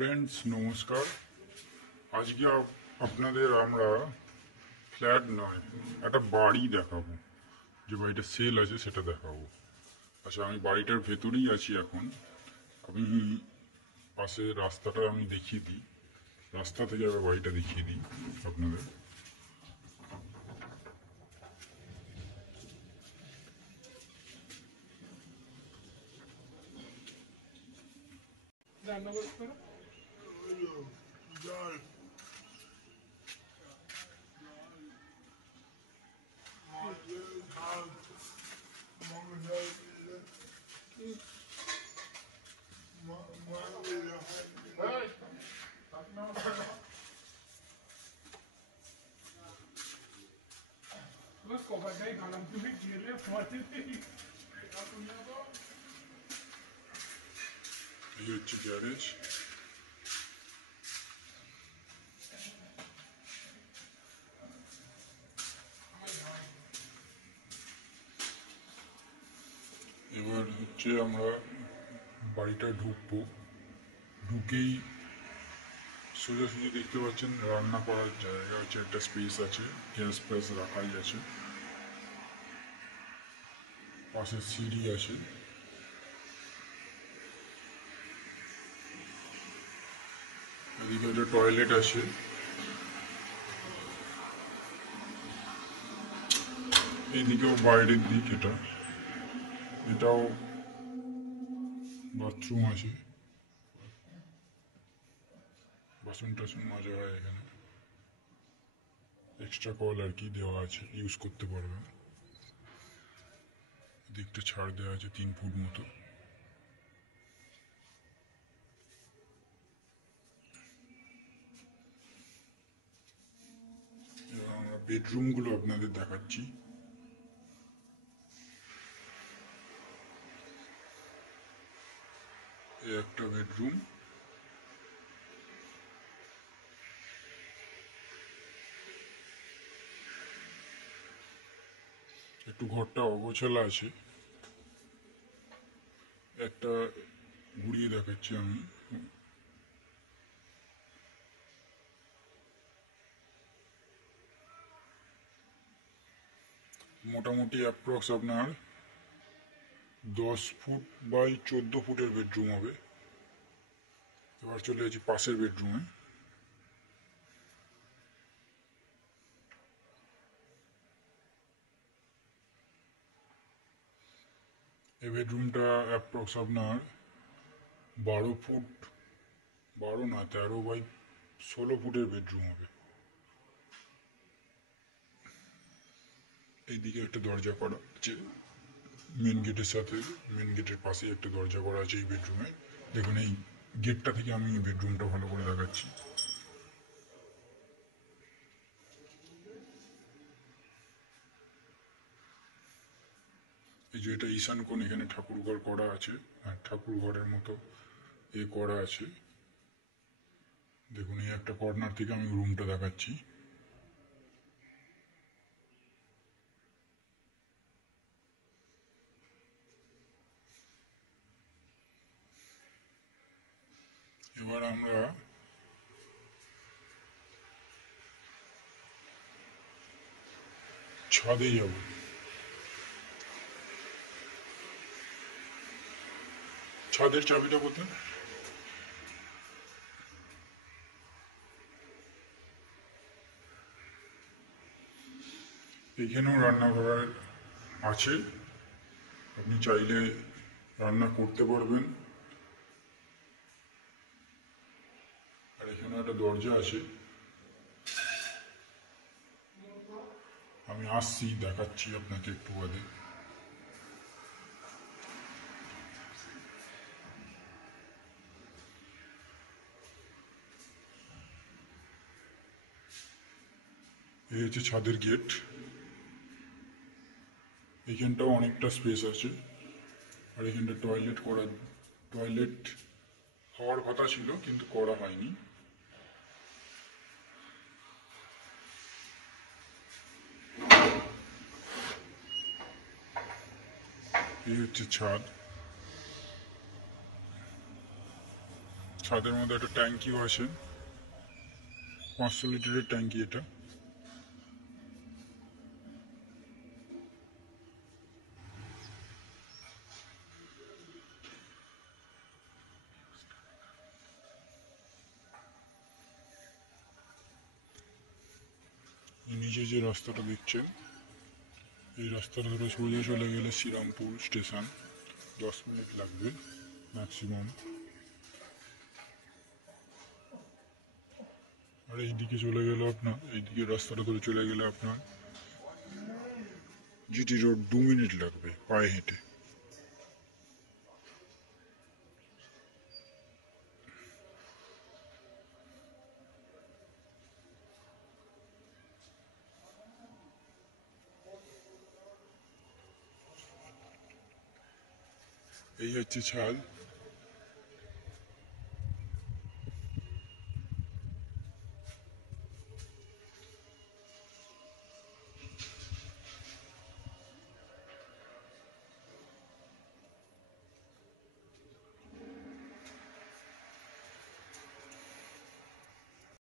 Friends নমস্কার। আজকে আপনাদের আমরা ফ্ল্যাট নয়, একটা বাড়ি দেখাবো। যে বাড়িটা সেল আছে সেটা দেখাবো। আচ্ছা, আমি বাড়িটার ভেতরেই আছি এখন। আমি পাশে রাস্তাটা আমি দেখিয়ে দিই, রাস্তা থেকে আবার বাড়িটা দেখিয়ে দিই আপনাদের। এই হচ্ছে গ্যারেজ। এবার হচ্ছে আমরা বাড়িটা ঢুকবো। ঢুকেই সোজাসুজি দেখতে পাচ্ছেন রান্না করার জায়গা আছে, একটা স্পেস আছে, গ্যাস ফ্যাস রাখাই আছে, পাশে সিঁড়ি আছে। এদিকে একটা টয়লেট আছে। এইদিকেও বাইরের দিক, এটাও বাথরুম আছে, বাসন টাসন মাজা হয় এখানে। এক্সট্রা কল আর কি দেওয়া আছে, ইউজ করতে পারবেন। দিকটা ছাড় দেওয়া আছে 3 ফুট মতো। এবার আমরা বেডরুমগুলো আপনাদের দেখাচ্ছি। এই একটা বেডরুম, একটু ঘরটা অগোছালা আছে। একটা ঘুরিয়ে দেখাচ্ছি আমি। মোটামুটি অ্যাপ্রক্স আপনার 10 ফুট বাই 14 ফুটের বেডরুম হবে। এবার চলে যাচ্ছি পাশের বেডরুমে। এই বেডরুমটা অ্যাপ্রক্স আপনার 12 ফুট, 12 না 13 বাই 16 ফুটের বেডরুম হবে। এইদিকে একটা দরজা করা আছে মেন গেটের সাথে, মেন গেটের পাশেই একটা দরজা করা আছে এই বেডরুমে। দেখুন এই গেটটা থেকে আমি বেডরুমটা ভালো করে দেখাচ্ছি। এই যে এটা ঈশান কোণ, এখানে ঠাকুরঘর করা আছে, আর ঠাকুরঘরের মতো এ করা আছে। দেখুন এই একটা কর্নার থেকে আমি রুমটা দেখাচ্ছি। এবার আমরা ছাদে যাব। ছাদের চাবিটা কোথায়? এখানেও রান্নাঘর আছে, আপনি চাইলে রান্না করতে পারবেন। আর এখানে একটা দরজা আছে, আমি আসছি দেখাচ্ছি আপনাকে একটু বাদে। এই হচ্ছে ছাদের গেট। এইখানটাও অনেকটা স্পেস আছে। আর এখানটা টয়লেট হওয়ার কথা ছিল কিন্তু করা হয়নি। এই হচ্ছে ছাদ। ছাদের মধ্যে একটা ট্যাঙ্কিও আছে, 500 লিটারের ট্যাঙ্কি এটা। নিচে যে রাস্তাটা দেখছেন, এই রাস্তাটা ধরে সোজা চলে গেলে শ্রীরামপুর স্টেশন, 10 মিনিট লাগবে ম্যাক্সিমাম। আর এইদিকে চলে গেল আপনার, এইদিকে রাস্তাটা ধরে চলে গেলে আপনার জিটি রোড, 2 মিনিট লাগবে পায়ে হেঁটে। এই হচ্ছে ছাদ।